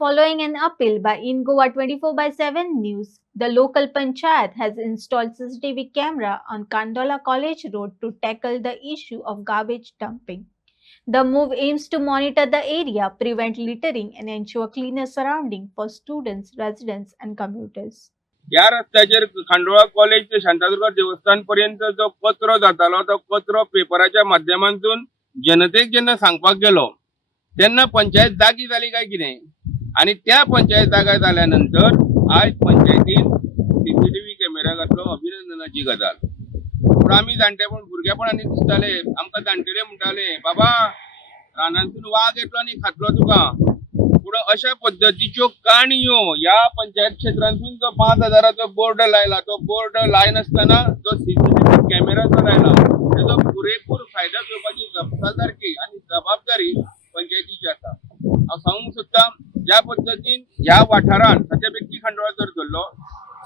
Following an appeal by InGoa 24/7 News, the local panchayat has installed CCTV camera on Kandola College Road to tackle the issue of garbage dumping. The move aims to monitor the area, prevent littering, and ensure cleaner surrounding for students, residents, and commuters. या रस्त्याचेर Khandola college ते शांतादुर्गा देवस्थान पर्यंत जो कचरो जातालो तो कचरो पेपराच्या माध्यमांतून जनतेक जेन्ना सांगपाक गेलो तेन्ना पंचायत जागी जाली काय कितें आनी त्या पंचायत जागा जाल्या नंतर आज पंचायतीन सीसीटीव्ही कॅमेरा घातलो अभिनंदनाची गजाल. पूण आमी जाणटेपण भुरगेपणांनी दिसताले आमकां जाणटेले म्हणटाले बाबा रानांतून वाघ येतलो आनी खातलो तुका. पूण अशा पद्धतीच्यो काणयो या पंचायत क्षेत्रांतून जो 5,000चो बोर्ड लायला तो बोर्ड लायनासतना जो सीसीटीव्ही कॅमेरा जो लायला तेजो पुरेपूर फायदो घेवपाची जबाबदारी आनी जबाबदारी पंचायतीची आसा. हांव सांगूंक सोदतां ज्या पद्धतीन ह्या वाठारांत सध्या बेक्की खांडोळा जर धरलो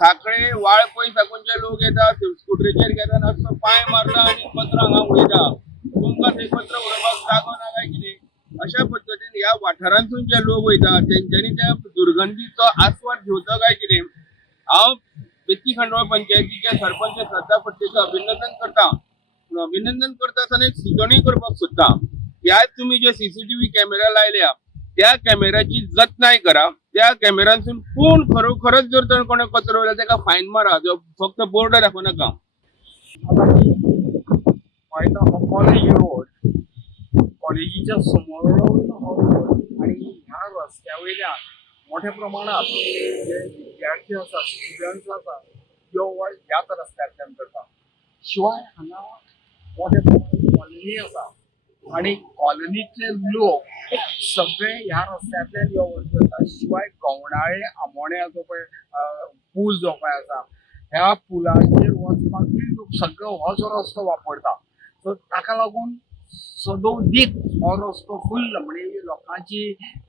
साखळे वाळपय साकूनचे लोक येतात स्कुटरीचेर घेतात असो पांय मारता आनी कचरो हांगा उडयता. तुमकां थंय कचरो उडोवपाक जागो ना काय कितें. अशा पद्धतीन ह्या वाठारांतून जे लोक वयतात तेंच्यांनी त्या दुर्गंधीचो आस्वाद घेवचो काय कितें. हांव बेक्की खांडोळा पंचायतीचे सरपंच श्रद्धा फडतेचं अभिनंदन करता. पूण अभिनंदन करता आसतना एक सुचोवणी करपाक सोदतां की आज तुमी जे सीसीटीव्ही कॅमेरा लायल्या त्या कॅमेराची जतनाय करा. त्या कॅमेरांतून कोण खरोखरच जर तर कोणे कचरो वयला ताका फायन मारा. फक्त बोर्ड दाखोव नाका. कॉलेज रोड कॉलेजीच्या समोर हो रोड आणि ह्या रस्त्या वयल्यान मोठ्या प्रमाणात जे विद्यार्थी आसा स्टुडंट्स आसा यो ह्याच रस्त्यांतल्यान करता. शिवाय हांगा मोठ्या प्रमाणात कॉलनी आसा आणि कॉलनीतले लोक सगळे ह्या रस्त्यांतल्यान यो वच करता. शिवाय गवंडाळे आमोण्या जो पळय पूल जो पळय आसा ह्या पुलाचेर वचपाक लोक सगळो होच रस्तो वापरता. सो ताका लागून सदोदीत हो रस्तो फुल्ल म्हणजे लोकांची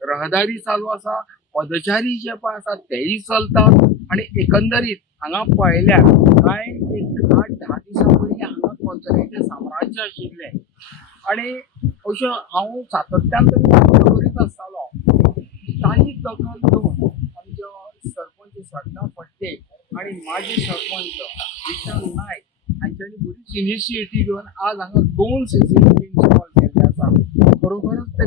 रहदारी चालू आसा. पदचारी जे पळय आसा तेय चलतात आणि एकंदरीत हांगा पळयल्यार काय एक 8-10 दिसां पयलीं हांगा कचऱ्याचें साम्राज्य आशिल्लें आणि अशें हांव सातत्यान करीत आसतालो. ताची दखल घेवन आमचो सरपंच श्रद्धा फडते आणि माजी सरपंच विशाल नायक हांच्यांनी बरीच इनिशिएटीव घेवन आज हांगा 2 सीसीटीव्ही इन्स्टॉल केल्ले आसा. खरोखरच ते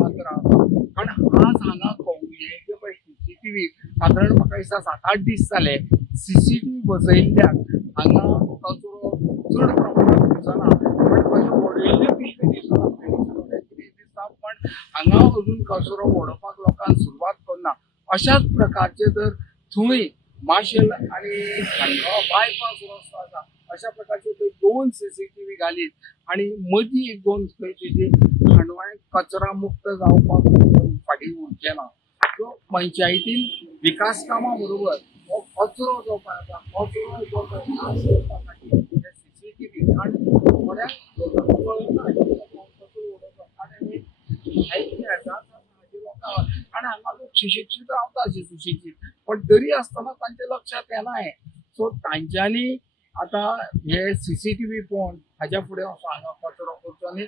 मात्र आसा कारण आज हांगा कवळेचे पळय सीसीटीव्ही सादारण म्हाका दिसता 7-8 दीस जाले सीसीटीव्ही बसयल्ल्याक हांगा कचरो चड प्रमाणात दिसना. पण अशें उडयल्ले पिशवी दिसना दिसता पण हांगा अजून कचरो उडोवपाक लोकांक सुरवात करना. अशाच प्रकारचे जर थंय माशेल आणि खांडोळा बायपास रस्तो आसा अशा प्रकारचे थंय 2 सीसीटीव्ही घालीत आणि मदीं एक 2 खंयचे खांडोळा कचरा मुक्त जावपाक फाटीं उरचे ना. सो पंचायतीन विकास कामां बरोबर हो कचरो जो पळय आसा कचरो जो पळय सीसीटीव्ही आणि थोड्याक कळना कचरो उडोवपाक आणि आणि हांगा लोक सुशिक्षीत रावता सुशिक्षीत पण तरी आसतना तांच्या लक्षात येना हें. सो तांच्यांनी आतां हे सीसीटीव्ही पळोवन हाच्या फुडें असो हांगा कचरो करचो न्ही